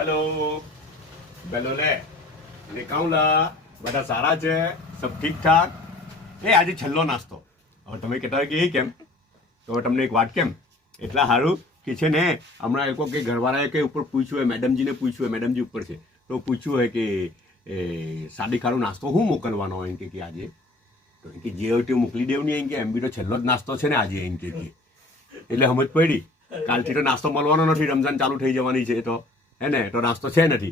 hello bellow લે ને કાઉલા બધા સારા છે સબ ઠીક ઠાક એ આજે છેલ્લો નાસ્તો હવે તમે કહેતા હોય કે એ કેમ તો હવે તમને એક વાત કેમ એટલા સારું કે છે ને હમણાં એક કે ઘરવાળાએ કંઈ ઉપર પૂછ્યું હોય મેડમજીને પૂછ્યું હોય મેડમજી ઉપર છે તો પૂછ્યું હોય કે સાદી ખારો નાસ્તો શું મોકલવાનો હોય એમ કે આજે તો એમ કે જે હોય તે મોકલી દેવું નહીં એમ કે એમ બી તો છેલ્લો જ નાસ્તો છે ને આજે એમ કે એટલે સમજ પડી કાલથી તો નાસ્તો મળવાનો નથી રમઝાન ચાલુ થઈ જવાની છે તો હે ને તો નાસ્તો છે નથી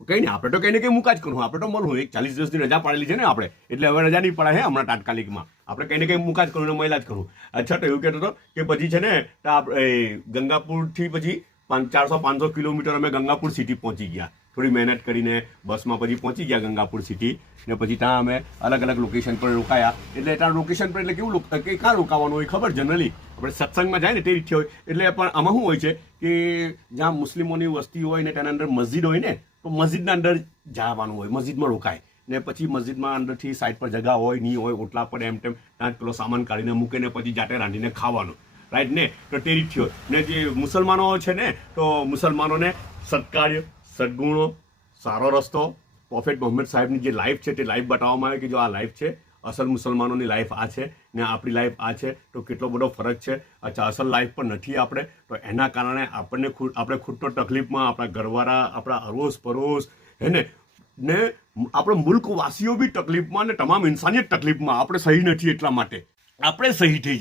કઈ નહીં આપણે તો કઈ ને કંઈ મૂકા જ કરવું આપણે તો મળવું એક 40 દિવસની રજા પાડેલી છે ને આપણે એટલે હવે રજા નહીં પડે હે હમણાં તાત્કાલિકમાં આપણે કઈ ને કંઈ મૂકા જ કરવું ને મહિલા જ કરવું અચ્છા તો એવું કહેતો હતો કે પછી છે ને ગંગાપુરથી પછી 400-500 કિલોમીટર અમે ગંગાપુર સિટી પહોંચી ગયા થોડી મહેનત કરીને બસમાં પછી પહોંચી ગયા ગંગાપુર સિટી ને પછી ત્યાં અમે અલગ અલગ લોકેશન પર રોકાયા એટલે ત્યાં લોકેશન પર એટલે કેવું કે ક્યાં રોકાવાનું હોય ખબર જનરલી આપણે સત્સંગમાં જાય ને તે રીતે હોય એટલે પણ આમાં શું હોય છે કે જ્યાં મુસ્લિમોની વસ્તી હોય ને તેના અંદર મસ્જિદ હોય ને તો મસ્જિદના અંદર જવાનું હોય મસ્જિદમાં રોકાય ને પછી મસ્જિદમાં અંદરથી સાઈડ પર જગા હોય નહીં હોય ઓટલા પર એમ તેમ ત્યાં પેલો સામાન કાઢીને મૂકે ને પછી જાતે રાંધીને ખાવાનું રાઈટ ને તો તે રીતે હોય ને જે મુસલમાનો છે ને તો મુસલમાનોને સત્કાર્ય સદગુણો સારો રસ્તો પ્રોફેટ મોહમ્મદ સાહેબની જે લાઈફ છે તે લાઈફ બતાવવામાં આવે કે જો આ લાઈફ છે અસલ મુસલમાનોની લાઈફ આ છે ને આપણી લાઈફ આ છે તો કેટલો બધો ફરક છે અચ્છા અસલ લાઈફ પર નથી આપણે તો એના કારણે આપણે ખુદ તો તકલીફમાં આપણા ઘરવાળા આપણા અરોસ પરોસ હે ને આપણા મુલ્કવાસીઓ બી તકલીફમાં ને તમામ ઇન્સાનિયત તકલીફમાં આપણે સહી નથી એટલા માટે આપણે સહી થઈ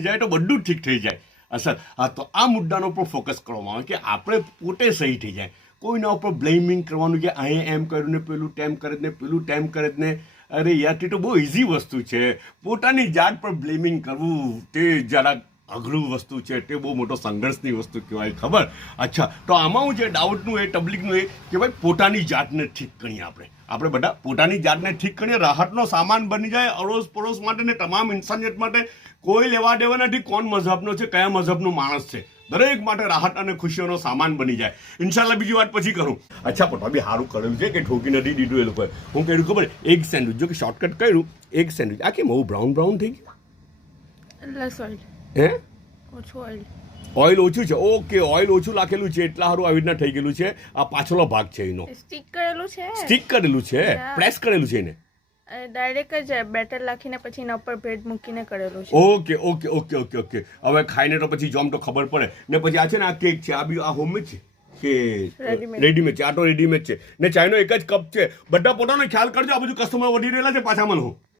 જાય તો બધું જ ઠીક થઈ જાય અસલ હા તો આ મુદ્દાનો પર ફોકસ કરવામાં આવે કે આપણે પોતે સહી થઈ જાય કોઈના ઉપર બ્લેમિંગ કરવાનું કે અહીં એમ કર્યું ને પેલું ટેમ કરે ને પેલું ટેમ કરે ને અરે યાર તે તો બહુ ઇઝી વસ્તુ છે પોતાની જાત પર બ્લેમિંગ કરવું તે જરાક અઘરું વસ્તુ છે તે બહુ મોટો સંઘર્ષની વસ્તુ કહેવાય ખબર અચ્છા તો આમાં હું જે ડાઉટનું એ તબલીગનું એ કે ભાઈ પોતાની જાતને ઠીક કરીએ આપણે બધા પોતાની જાતને ઠીક કરીએ રાહતનો સામાન બની જાય અડોસ પડોશ માટે ને તમામ ઇન્સાનિયત માટે કોઈ લેવા દેવા નથી કોણ મઝહબનો છે કયા મઝહબનો માણસ છે દરેક માટે રાહત અને ખુશીઓનો સામાન બની જાય ઇન્શાલ્લાહ બીજી વાત પછી કરું અચ્છા પણ બી સારું કરેલું છે કે ઠોકી નથી દીધું એ લોકોએ હું કહ્યું ખબર એક સેન્ડવિચ જો કે શોર્ટકટ કર્યું એક સેન્ડવિચ આ કેમ બહુ બ્રાઉન થઈ ગયું લેસ ઓઇલ હે ઓછું ઓઇલ ઓછું છે ઓકે ઓઇલ ઓછું લાખેલું છે એટલા સારું આવી રીતના થઈ ગયેલું છે આ પાછળનો ભાગ છે એનો સ્ટીક કરેલું છે સ્ટીક કરેલું છે પ્રેસ કરેલું છે એને ડાયરેક્ટ જ બેટર લાખીને પછી એના ઉપર બ્રેડ મૂકીને કરેલું છે ઓકે હવે ખાઈને તો પછી જોમ તો ખબર પડે ને પછી આ છે ને આ કેક છે આ બી આ હોમમેડ છે કે રેડીમેડ છે આ તો રેડીમેડ છે ને ચાયનો એક જ કપ છે બધા પોતાનો ખ્યાલ કરજો આ બધું કસ્ટમર વધી રહેલા છે પાછા મને